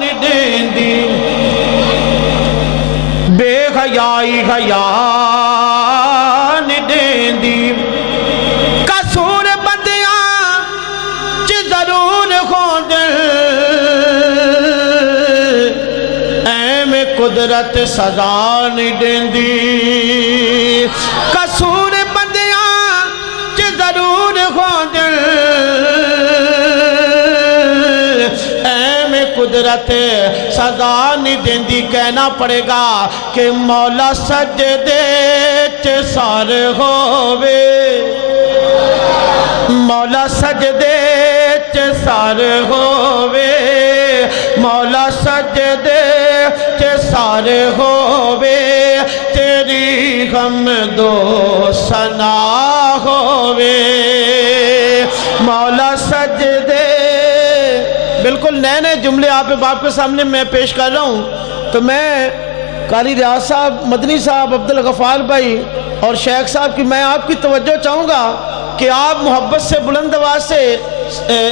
ندیندی بے خیائی خیا ندیندی قصور بندیاں چی ضرور خوندن ایم قدرت سزا ندیندی قصور بندیاں چی ضرور خوندن ایم قدرت سزا نہیں دیندی کہنا پڑے گا کہ مولا سجدے چ سار ہووے مولا سجدے چ سار ہووے مولا سجدے چ سار ہووے تیری حمد و ثنا ہووے مولا سجدے بالکل نئے نئے جملے آپ کے سامنے میں پیش کر رہا ہوں تو میں قاری ریاض صاحب مدنی صاحب عبدالغفار بھائی اور شیخ صاحب کی میں آپ کی توجہ چاہوں گا کہ آپ محبت سے بلند آواز سے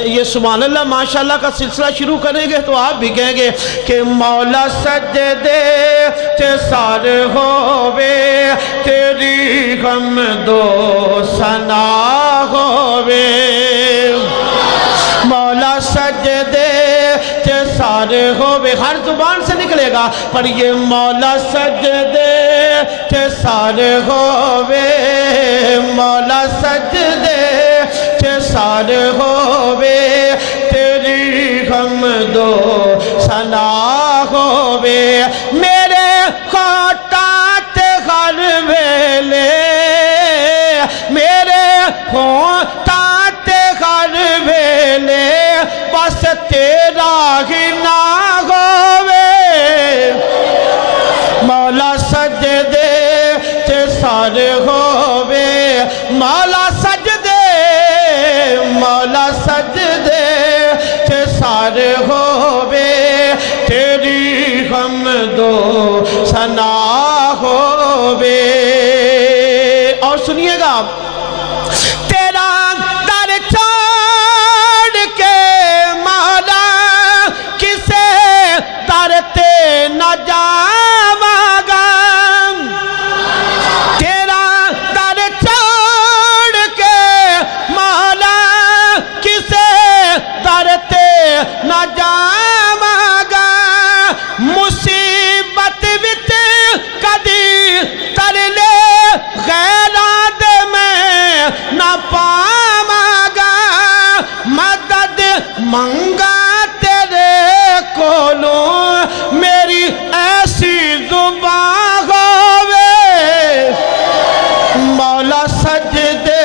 یہ سبحان اللہ ماشاءاللہ کا سلسلہ شروع کریں گے تو آپ بھی کہیں گے کہ مولا سجدے چ سار ہووے تیری حمد و ثنا ہووے مولا سجدے چ سار ہووے ہر زبان سے نکلے گا پر یہ مولا سجدے چ سار ہووے مولا سجدے چ سار ہووے تیری حمد و ثنا ہووے میرے خطات ہر ویلے میرے خطات ہر ویلے بس تیرا ہی نہ ہووے مولا سجدے چ سار ہووے مولا سجدے چ سار ہووے تیری حمد و ثنا ہووے اور سنیے گا تیرا در چھوڑ کے مولا کسے در تے نہ جاواں گا تیرا در چھوڑ کے مولا کسے در تے نہ جاواں گا مصیبت وچ کدی ترلے غیراں دے میں نہ پاواں گا مدد منگا تیرے کولوں میری ایسی زبان ہووے مولا سجدے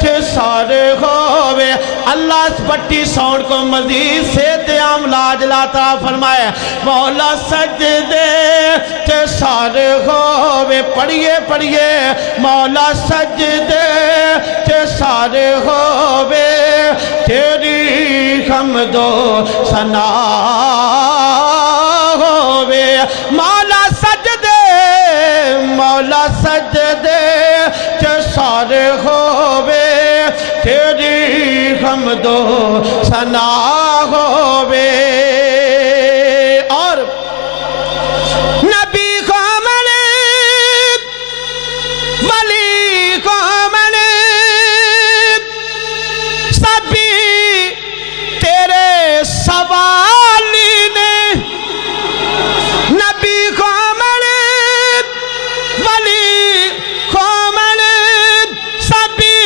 چ سار ہووے اللہ اس بٹی ساؤنڈ کو مزید صحت عام لاج لاتا فرمائے مولا سجدے چ سار ہووے پڑھیے پڑھیے مولا سجدے چ سار ہووے تیری حمد و ثنا ہووے مولا سجدے چ سار ہووے تیری حمد و ثنا ہووے اور نبی کو ملے ولی کو ملے سبھی تیرے سوالی نے نبی کو ملے ولی کو ملے سبھی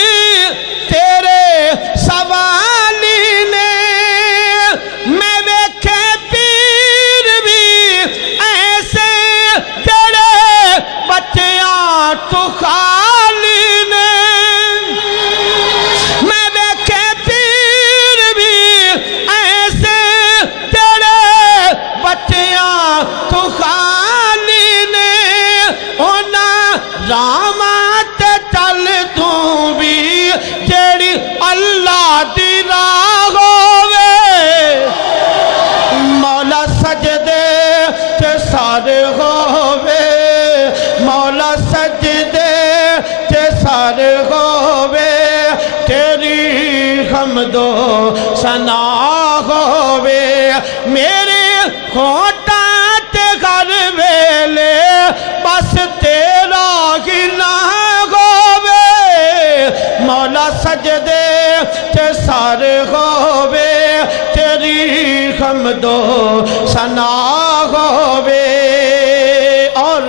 تیرے سوالی نے حمدو ثنا ہووے میرے ہوٹاں تے ہر ویلے بس تیرا ہی نام ہووے مولا سجدے تے سر ہووے تیری حمدو ثنا ہووے۔ اور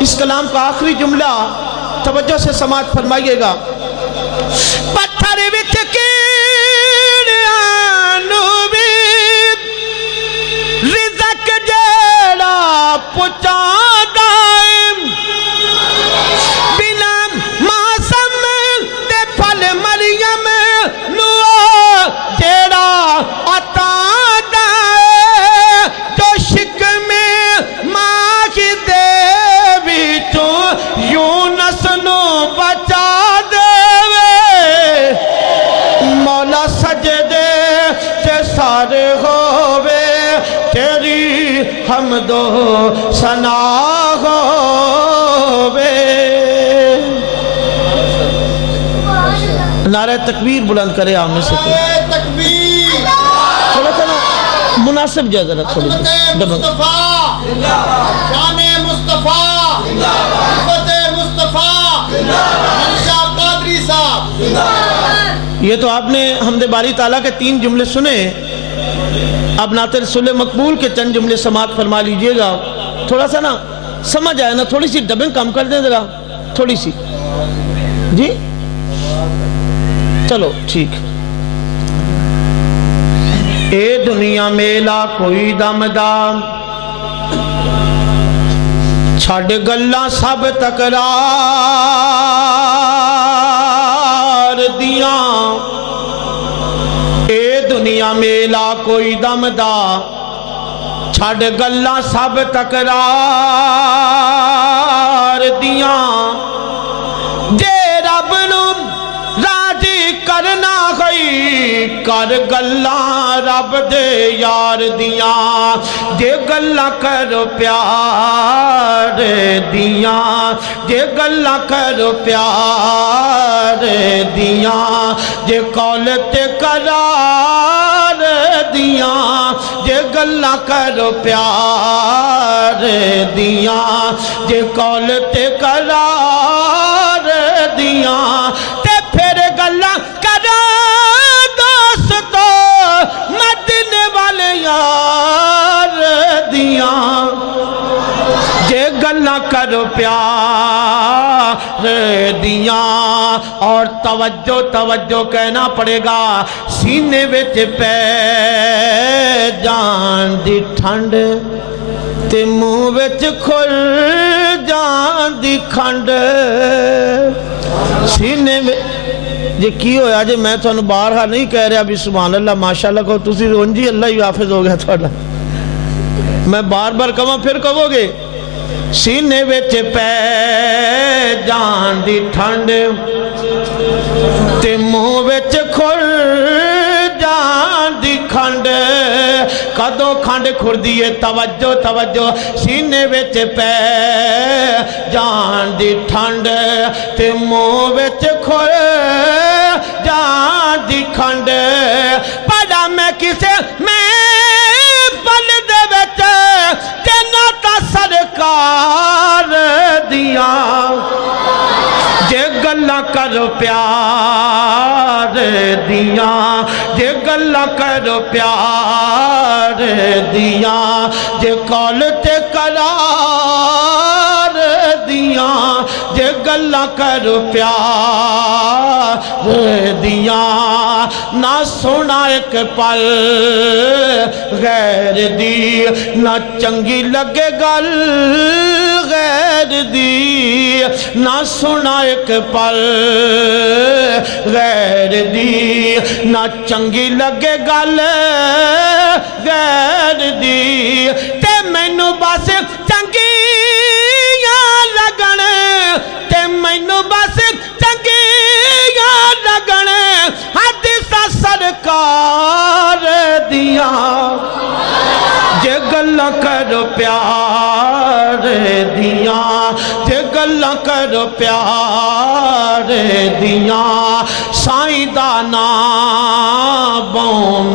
اس کلام کا آخری جملہ توجہ سے سماعت فرمائیے گا۔ پتھر وچ کیڑیاں نوں وی رزق جیڑا پہنچاندا اے بنا موسم تے پھل مریم نوں جیڑا عطا اے جو شکم ماں کی دے وچوں یونس نوں بچا سر ہووے تیری حمدو ثنا ہووے۔ نعرہ تکبیر بلند کرے آپ میں سے تکبیر تھوڑا سا نا مناسب جائے ذرا تھوڑی مصطفیٰ شان مصطفیٰ محبت مصطفیٰ منشا قادری صاحب۔ یہ تو آپ نے حمد باری تعالیٰ کے 3 جملے سنے، اب نعت رسول مقبول کے چند جملے سماعت فرما لیجئے گا۔ تھوڑا سا نا سمجھ آئے نا، تھوڑی سی ڈبنگ کم کر دیں ذرا، تھوڑی سی جی چلو ٹھیک۔ اے دنیا میلا کوئی دمدام چھڑ گلاں سب تکرار دیاں، اے دنیا میلا کوئی دمدا چھڑ گلاں سب تکرار دیاں، جے رب نو راضی کرنا ہوئی کر گلاں رب دے یار دیاں، جے گلاں کرو پیار دیاں، جے گلاں کرو پیار دیاں، جے قول تے قرار دیاں، جے گلاں کرو پیار دیاں، جے قول تے قرار دیاں، تے پھر گلاں کرو دوستو مدینے والے یار دیاں، جے گلاں کرو پیار دیاں۔ اور توجہ توجہ کہنا پڑے گا، سینے وچ پے جان دی ٹھنڈ تے منہ وچ کھل جان دی کھنڈ، سینے میں جی کی ہویا جی میں تو بارہا نہیں کہہ رہا بھی سبحان اللہ ماشاءاللہ کو تسی رونجی اللہ ہی حافظ ہو گیا تھوڑا، میں بار بار کہاں پھر کہو گے، سینے وچ پے جان دی ٹھنڈ تے منہ وچ کھل جان دی کھنڈ، کدوں کھنڈ کھردیے توجہ توجہ، سینے وچ پے جان دی ٹھنڈ تے منہ وچ کھل جان دی کھنڈ، پڑھا میں کسے میں پل دے وچ جنتا سرکار دیاں، جے گلاں کرو پیار دیاں، جے گلاں کرو پیار دیاں، جے قول تے قرار دیاں، جے گلاں کرو پیار دیاں، نہ سونا ایک پل غیر دی، نہ چنگی لگے گل غیر دی، نہ سونا ایک پل غیر دی، نہ چنگی لگے گل غیر دی، تے مینوں بس چنگیاں لگن، تے مینوں بس چنگیاں لگن حدیثاں سرکار دیاں، جے گلاں کرو پیار دیاں، جے گلاں کرو پیار دیاں، سائیں دا نام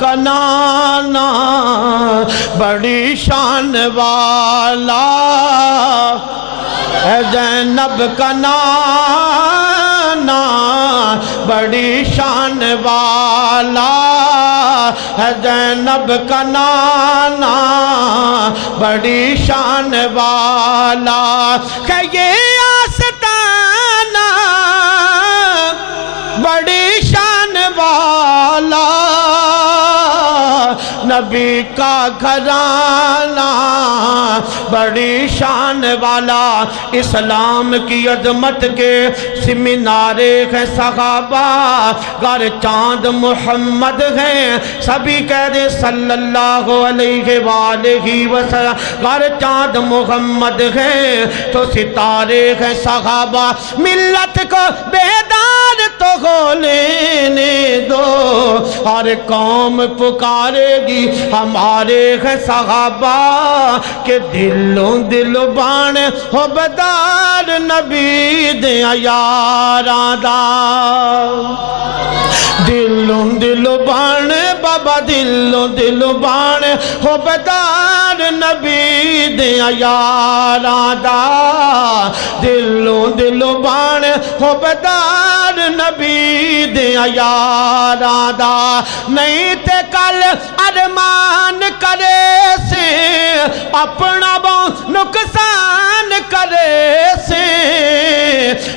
کا نانا بڑی شان والا ہے زینب کا نانا بڑی شان والا ہے زینب کا نانا بڑی شان والا کہ یہ آستانہ بڑی شان والا نبی کا گھرانہ بڑی شان والا اسلام کی عظمت کے سمینارے ہیں صحابہ گر چاند محمد ہیں سبھی کہہ دے صلی اللہ علیہ وآلہ وسلم گر چاند محمد ہیں تو ستارے ہیں صحابہ ملت کو بیدار تو ہو لینے دو ہر قوم پکارے گی ہمارے ہیں صحابہ کہ دلوں دل بان ہو بدار نبی دیا یاران دا دلوں دل بان بابا دلوں دل بان ہو بدار نبی دیا یاران دا دلوں دل بان ہو بدار نبی دیا یاران دا نہیں تے کل ارمان کرے سے اپنا نقصان کرے سے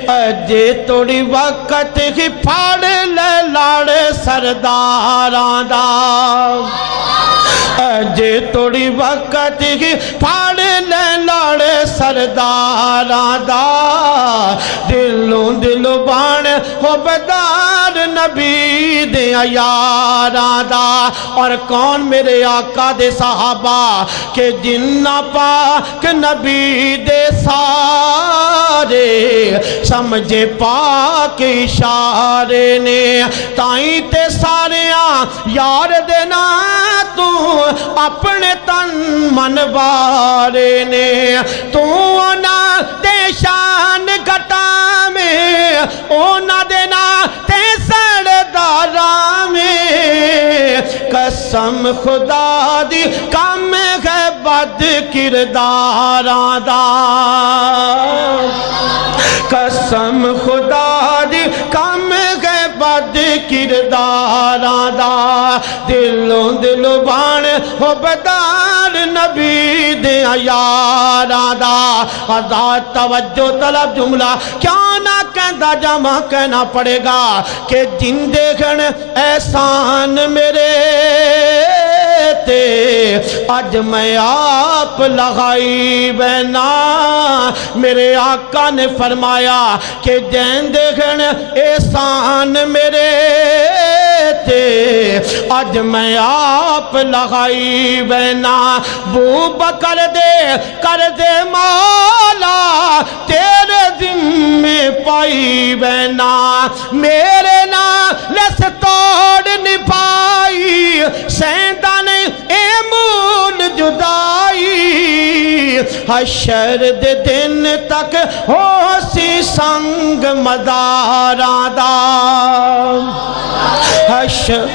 اجے توڑی وقت ہی پھاڑ لے لاڑے سرداران دا اجے توڑی وقت ہی پھاڑ لے لاڑے سرداران دا دلوں دل بان ہو بدار نبی دیا یاران دا اور کون میرے آقا دے صحابہ کہ جنہ پاک نبی دے سارے سمجھے پاک اشارے نے تائیں تے ساریاں یار دینا تو اپنے تن من بارے نے تو نہ تے شان گھٹا میں او نہ دینا تے سردارا میں قسم خدا دی کم ہے بد کرداران دا قسم خدا دی کم ہے بد کرداران دا دلوں دل بان ہو بدار نبی دیا یاران دا آزاد توجہ طلب جملہ کیا نہ کہندہ جمع کہنا پڑے گا کہ جن دیکھن احسان میرے تے آج میں آپ لغائی بینا میرے آقا نے فرمایا کہ جن دیکھن احسان میرے تے آج میں آپ لغائی بینا بو بکر دے کر دے مولا تیرے ذمے پائی بینا میرے نا لس توڑ نبھائی سیندان اے مول جدائی حشر دے دن تک ہو سی سنگ مداران دا حشر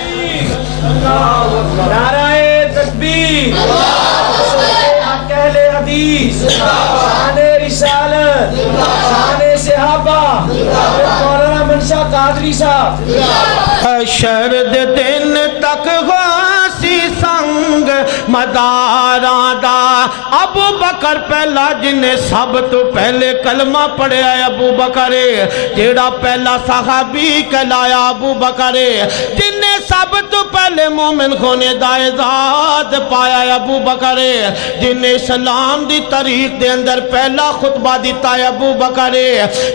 نعرہ تکبیر اہل حدیث شان رسالت شان صحابہ مولانا منشا قادری صاحب حشر دے دن تک غاسی سنگ مداران دا ابو بکر پہلا جنہیں سب تو پہلے کلمہ پڑھے آئے ابو بکر جیڑا پہلا صحابی کہلایا ابو بکر جنہیں سب تو پہلے مومن ہونے دا اعزاز پایا ابو بکر جنہیں اسلام دی تاریخ دے اندر پہلا خطبہ دیتا ہے ابو بکر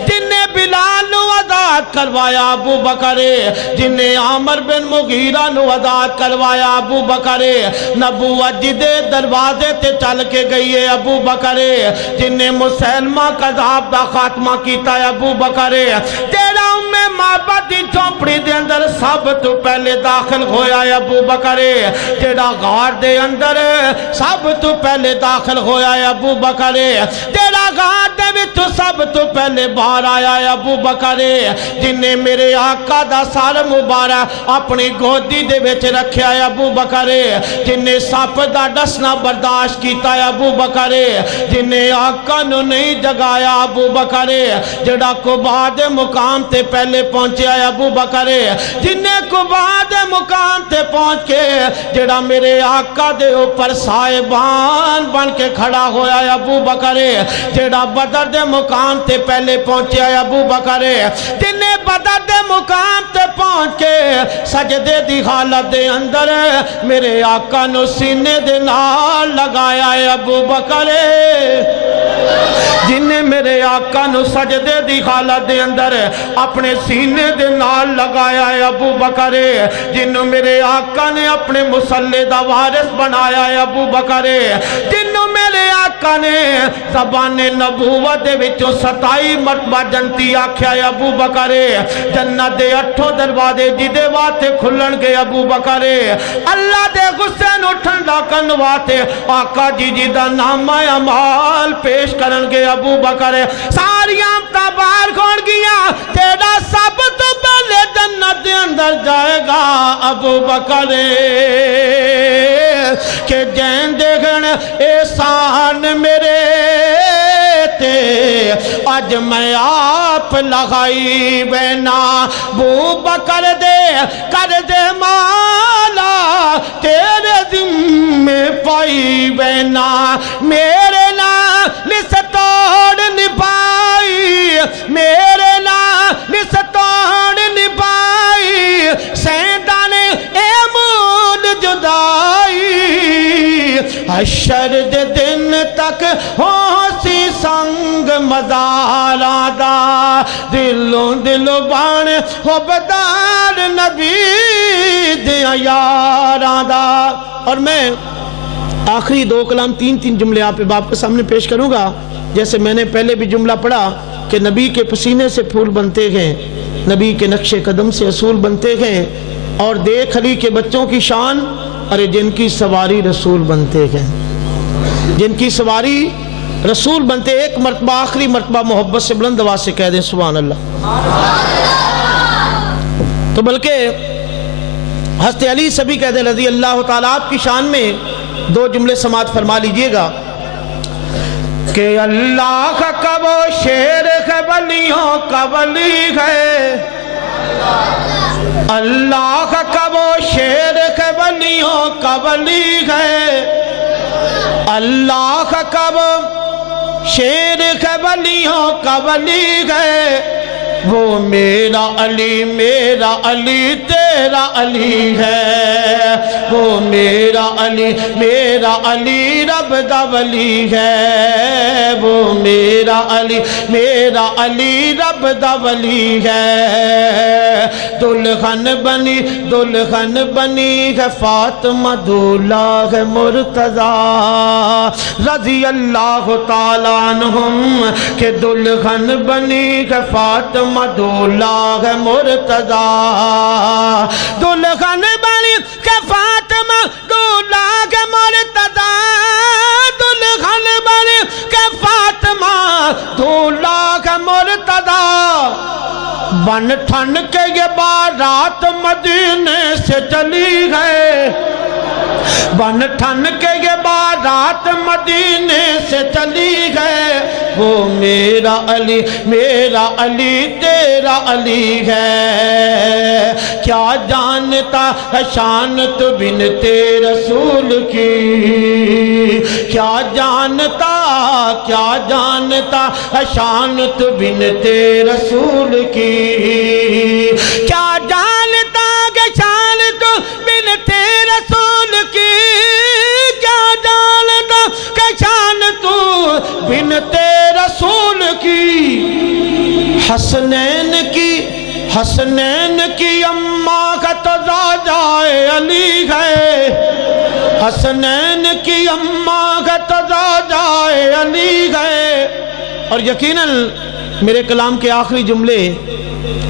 جنہیں بلال نو آزاد کروایا ابو بکر جنہیں عامر بن مغیرہ نو آزاد کروایا ابو بکر نبوت جدے دروازے تے چل کے گئی ہے ابو بکر جنہیں مسلمہ کذاب دا خاتمہ کیتا ہے ابو بکر تیرا محبت دی چوپڑی دے اندر سب تو پہلے داخل ہویا ہے ابو بکر جڑا غار دے اندر سب تو پہلے داخل ہویا ہے ابو بکر جڑا غار دے وچ سب تو پہلے باہر آیا ہے ابو بکر جن نے میرے آقا دا سر مبارک اپنی گودی دے وچ رکھیا ہے ابو بکر جن نے سپ دا ڈسنا برداشت کیتا ہے ابو بکر جن نے آقا نو نہیں جگایا ابو بکر جڑا قباء دے مقام تے پہلے پہنچیا ہے ابو بکر جن نے قباء دے مقام تے پہنچ کے جڑا میرے آقا دے اوپر صاحبان بن کے کھڑا ہویا ہے ابو بکر جڑا بدر دے مقام تے پہلے پہنچیا ہے ابو بکر جن نے بدر دے مقام تے پہنچ کے سجدے دی حالت دے اندر میرے آقا نو سینے دے نال لگایا ہے ابو بکر جن نے میرے آقا نو سجدے دی حالت دے اندر اپنے سینے دے نال لگایا ہے ابو بکر جنوں میرے آقا نے اپنے مصلی دا وارث بنایا ہے ابو بکر جنوں میرے آقا نے زبان نبوت دے وچوں 27 مرتبہ جنتی آکھیا ہے ابو بکر جنت دے 8 دروازے جدے واسطے کھلن گے ابو بکر اللہ دے غصے نو ٹھنڈا کرن واسطے آقا جی دا نامہ اعمال پیش کرن گے ابو بکر ساریاں تبار کھوڑ گیا تیرا سب تو پہلے جنت دے اندر جائے گا ابو بکر کہ جین دیکھن احسان میرے تے آج میں آپ لگائی بینا ابو بکر دے کر دے مالا تیرے ذمے پائی بینا میرے نال ستوڑ نبائی میرے نال ستوڑ نبائی سیندان ایمون جدائی حشر دے دن تک ہو سی سنگ مزاراں دا دلوں دلوں بان ہو بدار نبی دیا یاراں دا اور میں آخری 2 کلام 3 جملے آپ باپ کے سامنے پیش کروں گا جیسے میں نے پہلے بھی جملہ پڑھا کہ نبی کے پسینے سے پھول بنتے ہیں نبی کے نقش قدم سے اصول بنتے ہیں اور دیکھ علی کے بچوں کی شان ارے جن کی سواری رسول بنتے ہیں جن کی سواری رسول بنتے ایک مرتبہ آخری مرتبہ محبت سے بلند آواز سے کہہ دیں سبحان اللہ تو بلکہ حضرت علی سے بھی کہہ دیں رضی اللہ تعالیٰ آپ کی شان میں 2 جملے سماعت فرما لیجئے گا کہ اللہ کا کبو شیر ہے ولیوں کا ولی ہے اللہ کا کبو شیر ہے ولیوں کا ولی ہے اللہ کا کبو شیر ہے ولیوں کا ولی ہے وہ میرا علی تیرا علی ہے وہ میرا علی رب دا ولی ہے وہ میرا علی رب دا ولی ہے دلہن بنی ہے فاطمہ دولہ ہے مرتضی رضی اللہ تعالیٰ عنہم کہ دلہن بنی ہے فاطمہ دولہ ہے مرتضی دلہن بنی کہ فاطمہ دولہ ہے مرتضی دلہن بنی کہ فاطمہ دولہ ہے مرتضی بن ٹھن کے یہ بارات مدینے سے چلی گئے بن ٹھن کے یہ بارات مدینے سے چلی گئے وہ میرا علی تیرا علی ہے کیا جانتا ہے شان تو بنت رسول کی کیا جانتا ہے شان تو بنت رسول کی کیا جانتا کہ شان تو بنت رسول کی کیا جانتا کہ شان تو بنت رسول کی حسنین کی اماں کا تو زوجہ علی ہے حسنین کی اماں کا تو زوجہ علی ہے اور یقیناً میرے کلام کے آخری جملے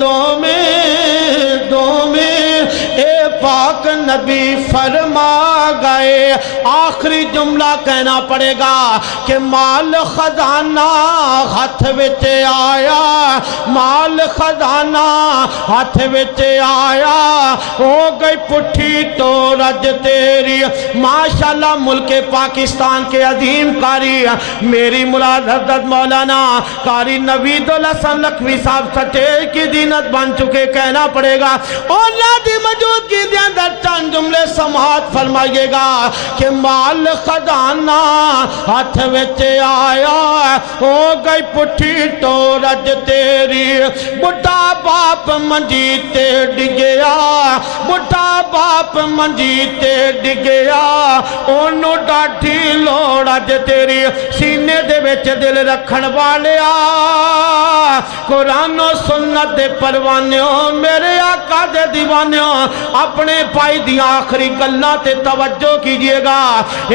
دو میں اے پاک نبی فرما گئے. آخری جملہ کہنا پڑے گا کہ مال خزانہ ہاتھ وچ آیا, مال خزانہ ہاتھ وچ آیا, ہو گئی پٹھی تو رج تیری. ماشاءاللہ ملک پاکستان کے عظیم قاری میری مراد حضرت مولانا قاری نوید الحسن لکھوی صاحب سچے کی دینت بن چکے. کہنا پڑے گا اللہ دی موجودگی دے اندر چند جملے سماعت فرمائیے گا کہ مال خزانہ ہاتھ وچ آیا, ہو گئی پٹھی تو رج تیری. بڑھا باپ منجی تے ڈگیا, بڑھا باپ منجی تے ڈگیا, اونوں ڈاڈھی لوڑ اج تیری. سینے دے وچ دل رکھن والیا قرآن و سنت دے پروانیوں میرے آقا دے دیوانیوں اپنے پائی دیا آخری گلاں تے توجہ کیجئے گا.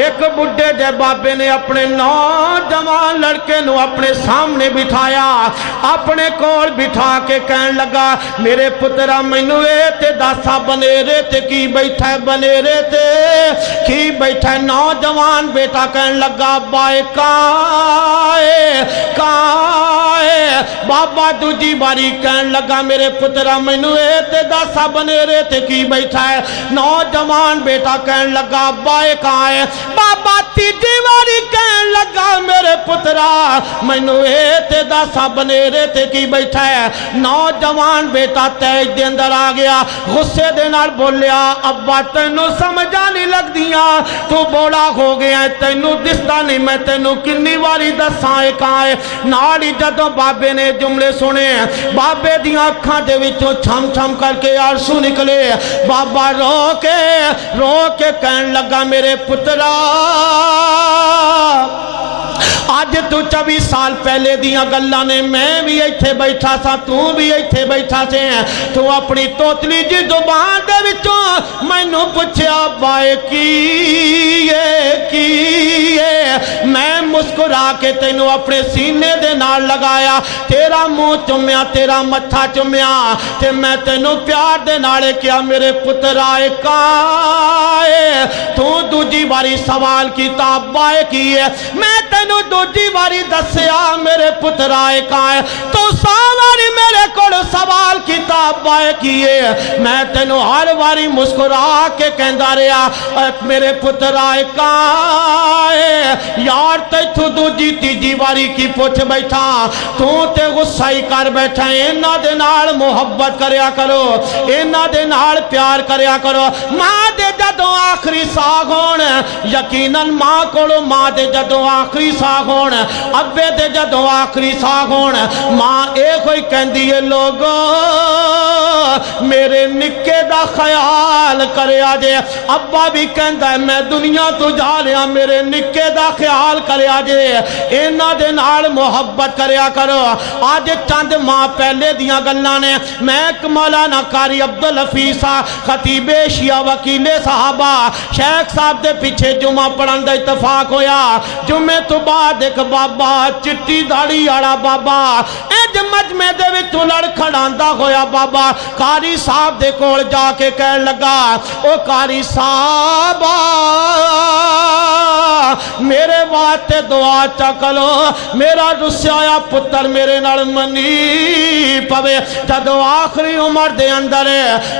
ایک بڈھے دے بابے نے اپنے نوجوان لڑکے نو اپنے سامنے بٹھایا, اپنے کول بٹھا کے کہن لگا میرے پترا مینوں اے تے داسا بنیرے تے کی بیٹھا ہے, بنیرے تے کی بیٹھا ہے. نوجوان بیٹا کہن لگا بائے کائے. بابا دوجی باری کہن لگا میرے پترا مینوں اے تے داسا بنیرے تے کی بیٹھا ہے. نوجوان بیٹا کہن لگا بائے کائے. بابا تیجی باری کہن لگا میرے پترا مینوں اے تے داسا بنیرے تے کی بیٹھا ہے. نوجوان بیٹا تیج دے اندر آ گیا, غصے دے نال بولیا ابا تینوں سمجھا نہیں لگ دیاں, تو بوڑا ہو گیا ہے, تینوں دستا نہیں میں تینوں کنی واری دساں اے کائے. نالی جدوں بابے نے جملے سنے بابے دیاں اکھاں دے وچوں چھم چھم کر کے آنسو نکلے. بابا رو کے کہن لگا میرے پترا آج تو 24 سال پہلے دیاں گلاں نے میں بھی ایتھے بیٹھا سا, تو بھی ایتھے بیٹھا سے, تو اپنی توتلی جی زبان دے وچوں مینوں پوچھیا بائے کیے میں مسکرا کے تینوں اپنے سینے دے نال لگایا, تیرا منہ چومیا, تیرا متھا چومیا, تے میں تینوں پیار دے نال کیا میرے پترا کائے. تو دوجی باری سوال کیتا بائے کیے, میں تینوں دوجی باری دسیا میرے پترا کائے. تو سواری میرے کول سوال کیتا بائے کیے, میں تینوں ہر باری مسکرا کے کہندا رہیا میرے پترا کائے. یار تیتھوں دوجی تیجی باری کی پوچھ بیٹھا, تو تے غصہ ہی کر بیٹھا. انہاں دے نال محبت کریا کرو, انہاں دے نال پیار کریا کرو. ماں دے جدوں آخری ساہ ہون یقیناً ماں کولو, ماں دے جدوں آخری ساہ ہون, ابے دے جدوں آخری ساہ ہون, ماں اے کوئی کہندی ہے لوگو میرے نکے دا خیال کریا جے. ابا بھی کہندا ہے میں دنیا تو جا لیا, میرے نکے دا خیال کریا جے. انہاں دے نال محبت کریا کرو. آج چند ماہ پہلے دیاں گلاں نے, میں ایک مولانا قاری عبدالحفیظ خطیب شیعہ وکیل صحابہ شیخ صاحب دے پیچھے جمعہ پڑھن دا اتفاق ہویا. جمعے تو بعد ایک بابا چٹی داڑھی والا بابا اج مجمع دے وچوں لڑ کھڑاندا ہویا بابا قاری صاحب دے کول جا کے کہن لگا او قاری صاحب میرے واسطے دعا چکلو, میرا رسیا پتر میرے نال منی پوے. جدوں آخری عمر دے اندر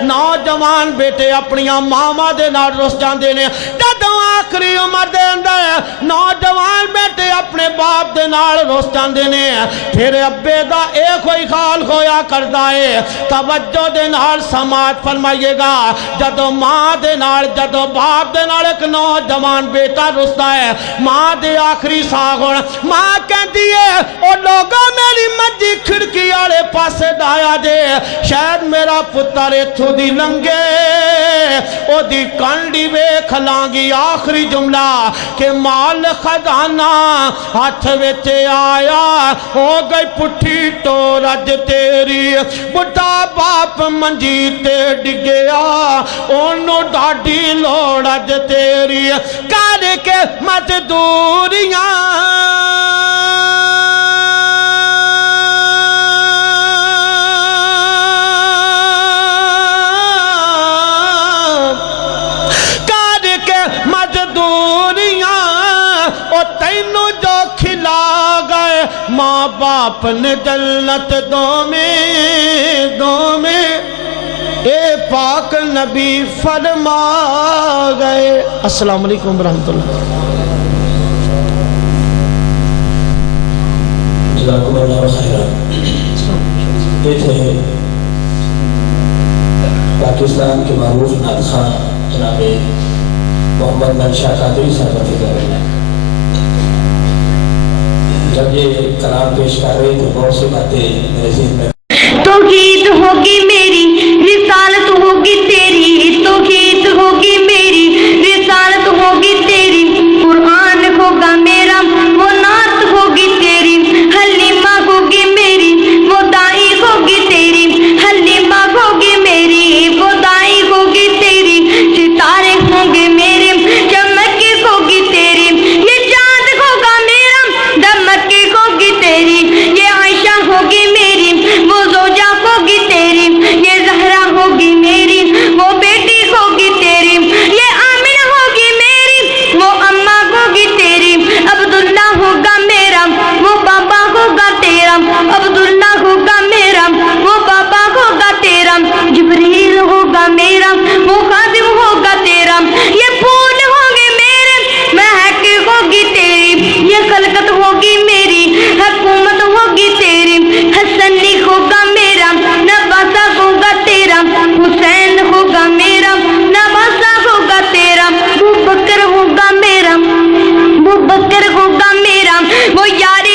نوجوان بیٹے اپنیاں ماواں دے نال رس جاندے نے, جدوں آخری عمر دے اندر نوجوان بیٹے اپنے باپ دے نال رس جاندے نے, پھر ابے دا اے کوئی حال ہویا کردا ہے. توجہ دے نال سماعت فرمائیے گا, جدوں ماں دے نال جدوں باپ دے نال ایک نوجوان بیٹا رسدا ہے, ماں دے آخری ساہ ہون, ماں کہندی ہے او لوگوں میری منجی کھڑکی والے پاسے ڈایا جے, شاید میرا پتر ایتھوں دی لنگے او دی کنڈی ویکھ لانگی. آخری جملہ کہ مال خزانہ ہاتھ وچ آیا, ہو گئی پٹھی تو رج تیری. بڑھا باپ منجی تے ڈگیا, اونوں ڈاڈھی لوڑ اج تیری. کر کے مزدوریاں اپنے جنت دو میں اے پاک نبی فرما گئے. السلام علیکم ورحمۃ اللہ. جزاکم اللہ خیرہ. یہ تھے پاکستان کے معروف نعت خواں جناب محمد منشا قادری صاحب حفظہ اللہ. جب یہ کلام پیش کر رہے تھے بہت سی باتیں میرے ذہن میں. توحید ہوگی میری رسالت ہوگی تیری, توحید ہوگی میری رسالت ہوگی تیری, قرآن ہوگا میرا وہ نعت ہوگی تیری, حلیمہ ہوگی میری وہ دائی ہوگی تیری, حلیمہ ہوگی میری وہ دائی ہوگی تیری, ستارے ہوں گے میرے چمک ہوگی تیری, یہ چاند ہوگا میرا دمک ہوگی تیری, یہ عائشہ ہوگی میری وہ زوجہ ہوگی تیری, یہ زہرا ہوگی میری وہ بیٹی ہوگی تیری, یہ آمنہ ہوگی میری وہ اماں ہوگی تیری, عبداللہ ہوگا میرا وہ بابا ہوگا تیرا, عبداللہ ہوگا میرا وہ بابا ہوگا تیرا, جبریل ہوگا میرا وہ خادم ہوگا تیرا, یہ پھول ہوں گے میرے مہک ہوگی تیری, یہ خلقت ہوگی میری حکومت ہوگی تیری, حسنی ہوگا میرا نواسا ہوگا تیرا, حسین ہوگا میرا نواسا ہوگا تیرا, ابوبکر ہوگا میرا وہ یار